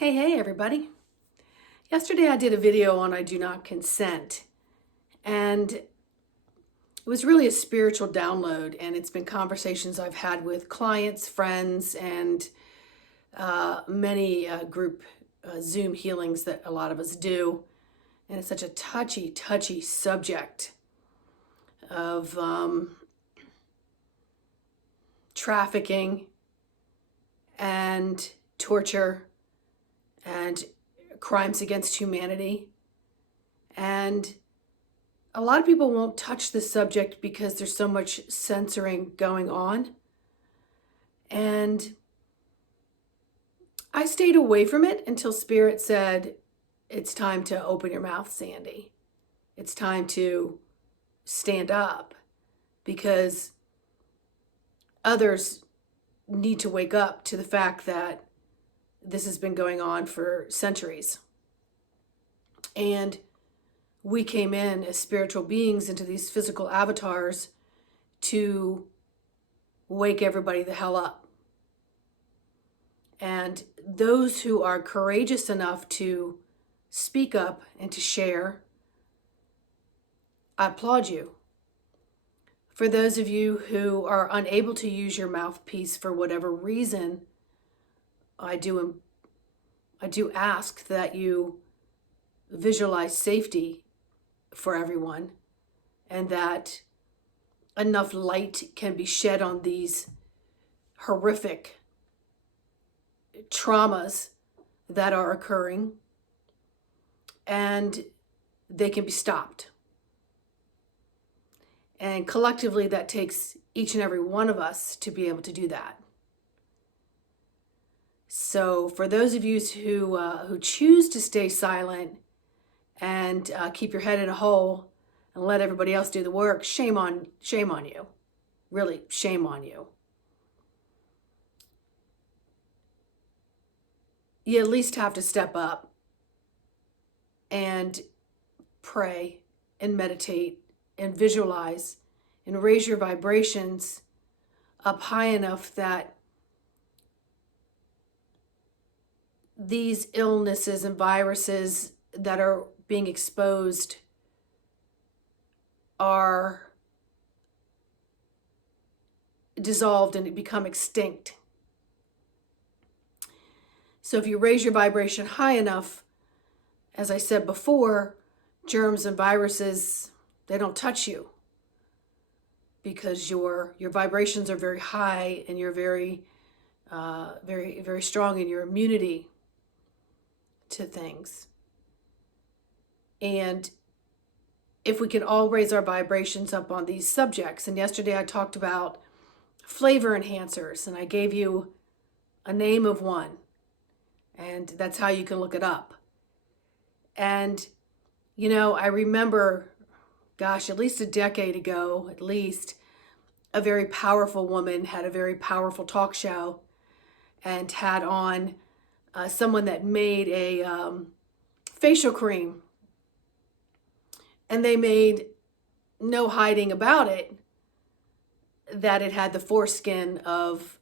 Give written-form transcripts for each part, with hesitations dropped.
Hey, everybody. Yesterday I did a video on I do not consent, and it was really a spiritual download, and it's been conversations I've had with clients, friends, and many group Zoom healings that a lot of us do. And it's such a touchy subject of trafficking and torture and crimes against humanity. And a lot of people won't touch this subject because there's so much censoring going on. And I stayed away from it until Spirit said, it's time to open your mouth, Sandy. It's time to stand up because others need to wake up to the fact that this has been going on for centuries. And we came in as spiritual beings into these physical avatars to wake everybody the hell up. And those who are courageous enough to speak up and to share, I applaud you. For those of you who are unable to use your mouthpiece for whatever reason, I do ask that you visualize safety for everyone, and that enough light can be shed on these horrific traumas that are occurring, and they can be stopped. And collectively, that takes each and every one of us to be able to do that. So for those of you who choose to stay silent and keep your head in a hole and let everybody else do the work, shame on you. Really, shame on you. You at least have to step up and pray and meditate and visualize and raise your vibrations up high enough that these illnesses and viruses that are being exposed are dissolved and become extinct. So if you raise your vibration high enough, as I said before, germs and viruses, they don't touch you because your vibrations are very high and you're very strong in your immunity to things. And if we can all raise our vibrations up on these subjects, and yesterday I talked about flavor enhancers, and I gave you a name of one, and that's how you can look it up. And I remember, at least a decade ago, a very powerful woman had a very powerful talk show and had on someone that made a facial cream. And they made no hiding about it that it had the foreskin of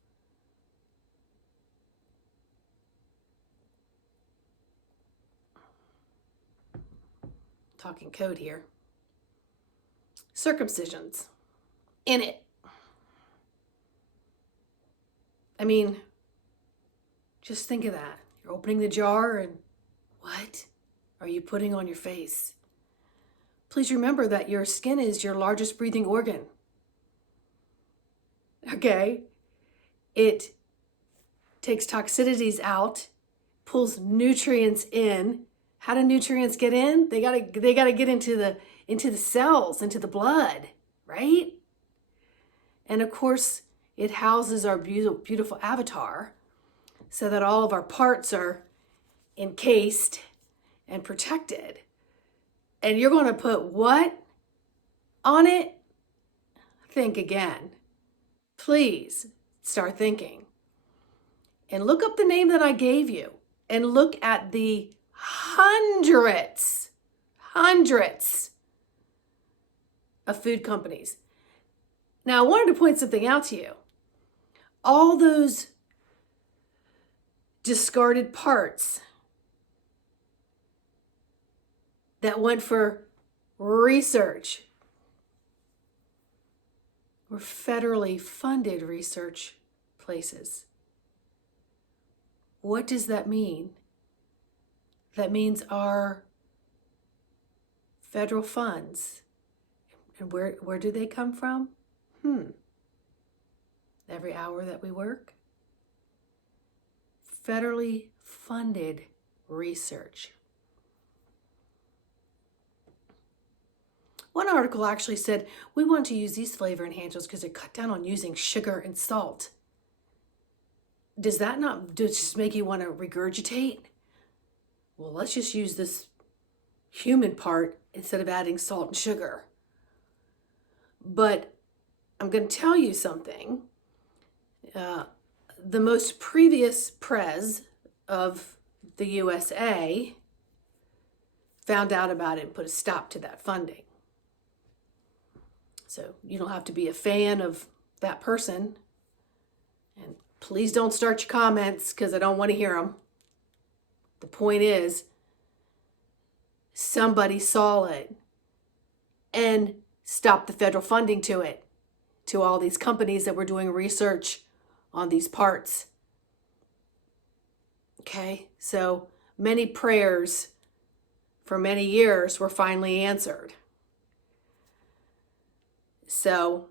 talking code here, circumcisions in it. I mean, just think of that. You're opening the jar and what are you putting on your face? Please remember that your skin is your largest breathing organ. Okay? It takes toxicities out, pulls nutrients in. How do nutrients get in? They gotta get into the cells, into the blood, right? And of course, it houses our beautiful avatar so that all of our parts are encased and protected. And you're going to put what on it? Think again. Please start thinking. And look up the name that I gave you and look at the hundreds of food companies. Now, I wanted to point something out to you. All those discarded parts that went for research were federally funded research places. What does that mean? That means our federal funds, and where do they come from? Every hour that we work. Federally funded research. One article actually said, we want to use these flavor enhancers because they cut down on using sugar and salt. Does that not just make you want to regurgitate? Well, let's just use this human part instead of adding salt and sugar. But I'm going to tell you something. The most previous pres of the USA found out about it and put a stop to that funding. So you don't have to be a fan of that person. And please don't start your comments because I don't want to hear them. The point is, somebody saw it and stopped the federal funding to it, to all these companies that were doing research on these parts. Okay, so many prayers for many years were finally answered. So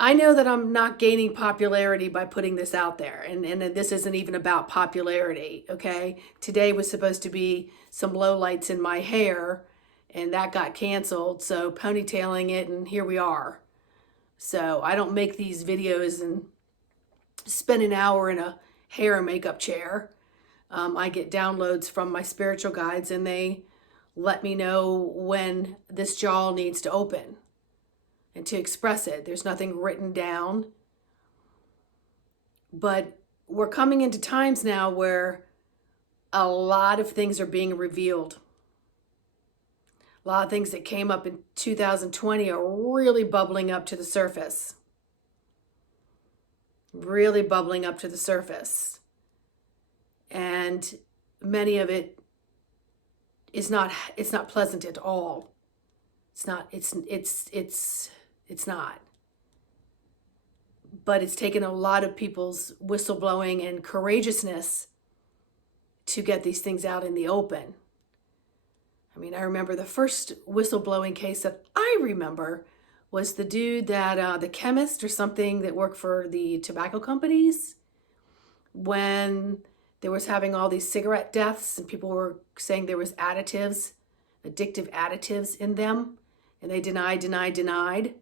I know that I'm not gaining popularity by putting this out there, and this isn't even about popularity, okay? Today was supposed to be some lowlights in my hair, and that got canceled, so ponytailing it, and here we are. So I don't make these videos and spend an hour in a hair and makeup chair. I get downloads from my spiritual guides, and they let me know when this jaw needs to open and to express it. There's nothing written down. But we're coming into times now where a lot of things are being revealed. A lot of things that came up in 2020 are really bubbling up to the surface. Really bubbling up to the surface. And many of it is not, it's not pleasant at all. It's not. But it's taken a lot of people's whistleblowing and courageousness to get these things out in the open. I mean, I remember the first whistleblowing case that I remember was the dude that, the chemist or something that worked for the tobacco companies, when there was having all these cigarette deaths and people were saying there was additives, addictive additives in them, and they denied.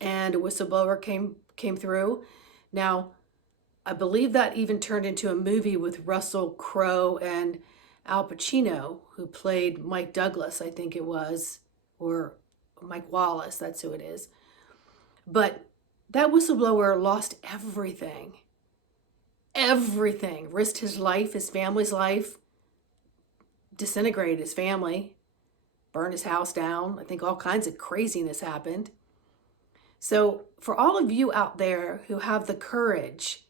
And a whistleblower came through. Now, I believe that even turned into a movie with Russell Crowe and Al Pacino, who played Mike Douglas, I think it was, or Mike Wallace, that's who it is. But that whistleblower lost everything. Everything. Risked his life, his family's life, disintegrated his family, burned his house down. I think all kinds of craziness happened. So for all of you out there who have the courage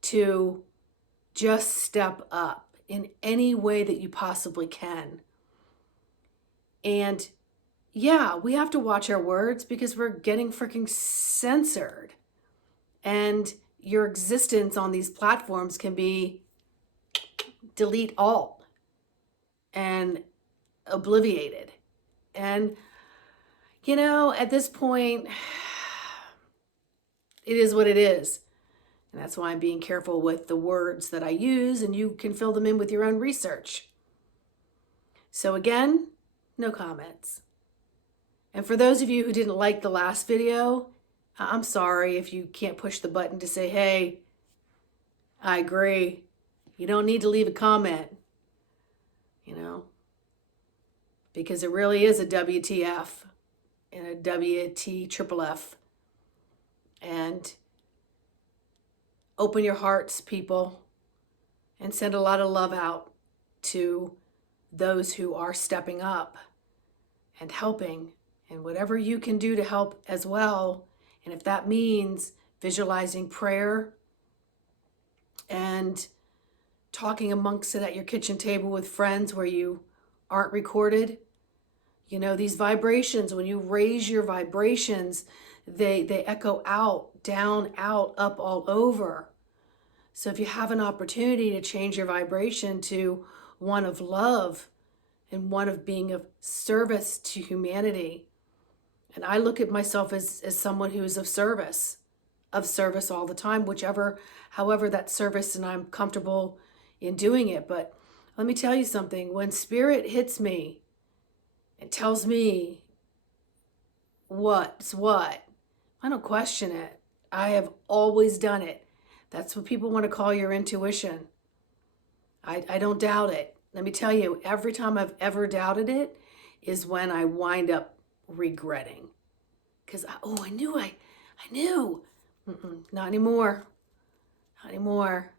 to just step up in any way that you possibly can. And yeah, we have to watch our words because we're getting freaking censored. And your existence on these platforms can be delete all and obliviated. And, you know, at this point, it is what it is. And that's why I'm being careful with the words that I use, and you can fill them in with your own research. So again, no comments. And for those of you who didn't like the last video, I'm sorry if you can't push the button to say, hey, I agree. You don't need to leave a comment, you know, because it really is a WTF and a WTFFF. And open your hearts, people, and send a lot of love out to those who are stepping up and helping, and whatever you can do to help as well. And if that means visualizing prayer and talking amongst it at your kitchen table with friends where you aren't recorded. You know, these vibrations, when you raise your vibrations, they echo out, down, out, up, all over. So if you have an opportunity to change your vibration to one of love and one of being of service to humanity, and I look at myself as someone who's of service all the time, however that service, and I'm comfortable in doing it. But let me tell you something, when spirit hits me and tells me what's what, I don't question it. I have always done it. That's what people want to call your intuition. I don't doubt it. Let me tell you, every time I've ever doubted it is when I wind up regretting. Because, I knew. Not anymore. Not anymore.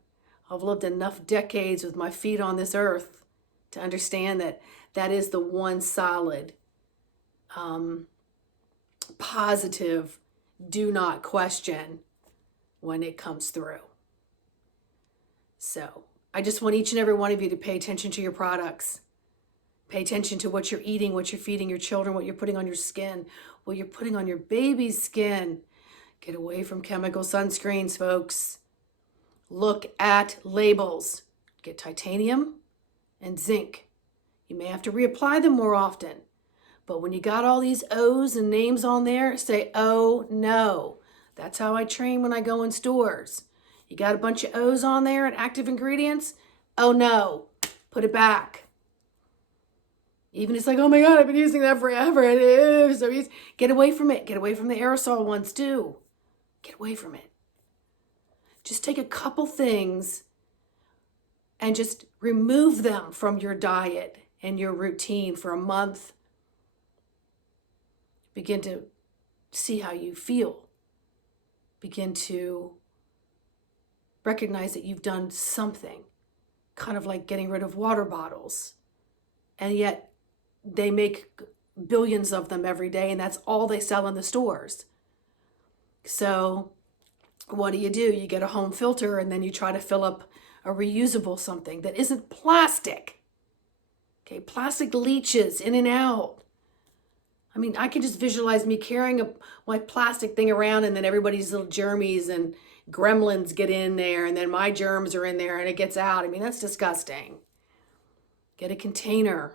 I've lived enough decades with my feet on this earth to understand that is the one solid, positive, do not question when it comes through. So I just want each and every one of you to pay attention to your products. Pay attention to what you're eating, what you're feeding your children, what you're putting on your skin, what you're putting on your baby's skin. Get away from chemical sunscreens, folks. Look at labels. Get titanium and zinc. You may have to reapply them more often. But when you got all these O's and names on there, say, oh no. That's how I train when I go in stores. You got a bunch of O's on there and active ingredients? Oh no. Put it back. Even it's like, oh my God, I've been using that forever. It is so easy. Get away from it. Get away from the aerosol ones too. Get away from it. Just take a couple things and just remove them from your diet and your routine for a month. Begin to see how you feel. Begin to recognize that you've done something, kind of like getting rid of water bottles. And yet they make billions of them every day, and that's all they sell in the stores. So what do? You get a home filter, and then you try to fill up a reusable something that isn't plastic. Okay, plastic leaches in and out. I mean, I can just visualize me carrying my plastic thing around, and then everybody's little germies and gremlins get in there, and then my germs are in there and it gets out. I mean, that's disgusting. Get a container.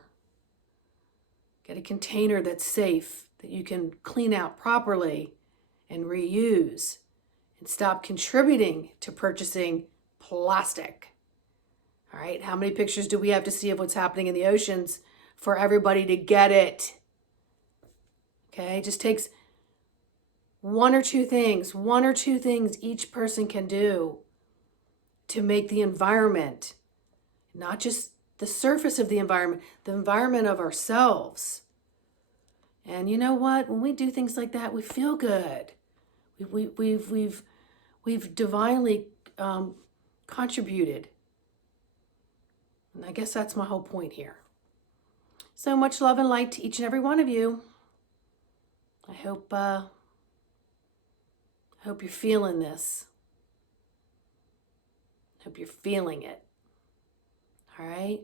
Get a container that's safe, that you can clean out properly and reuse, and stop contributing to purchasing plastic. All right, how many pictures do we have to see of what's happening in the oceans for everybody to get it? Okay, it just takes one or two things each person can do to make the environment, not just the surface of the environment of ourselves. And you know what? When we do things like that, we feel good. We've divinely contributed. And I guess that's my whole point here. So much love and light to each and every one of you. I hope you're feeling this. I hope you're feeling it. All right?